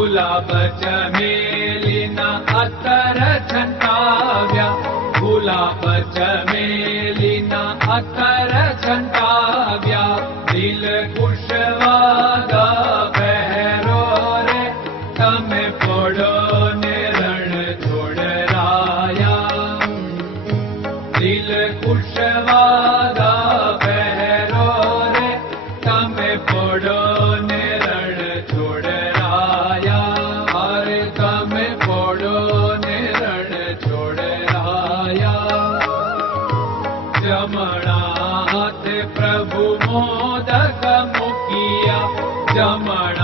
भुलाच जलिना गुलाब भुलाप जलिना अत्र चाव्याल रमण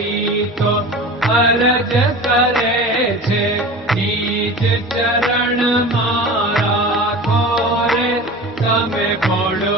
ीतो हीज चरण मारा खोरे तमे भोडो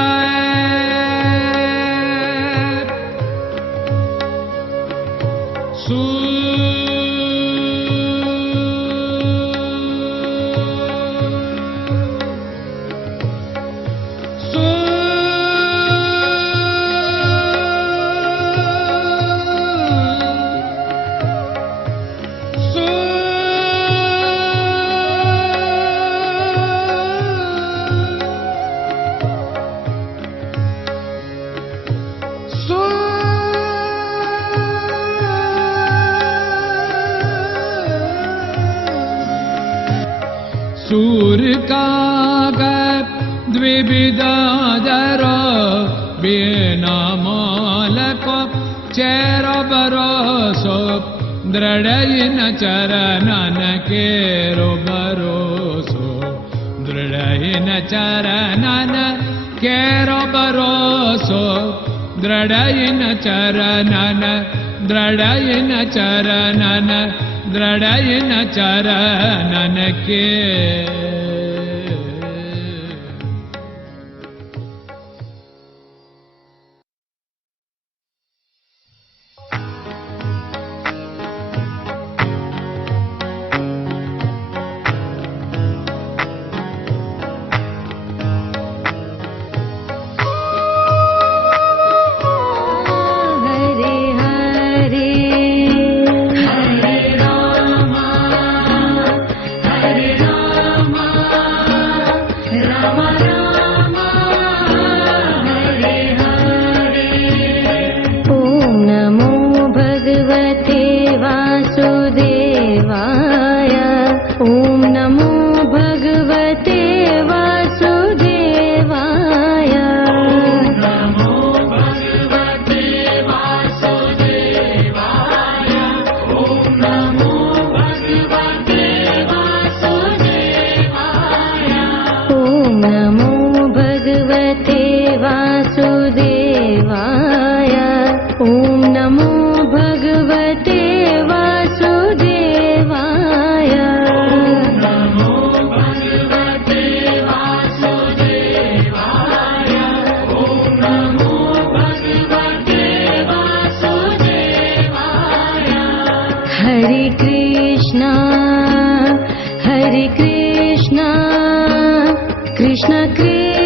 ग्विधरो बोल को चेरो भरोसो दृढयिन चरन केरो दृढयिन चरन केरो दृढयिन चरन दृढयिन चरनन ದೃಢಯನ ನನಕ್ಕೆ कृष्णा क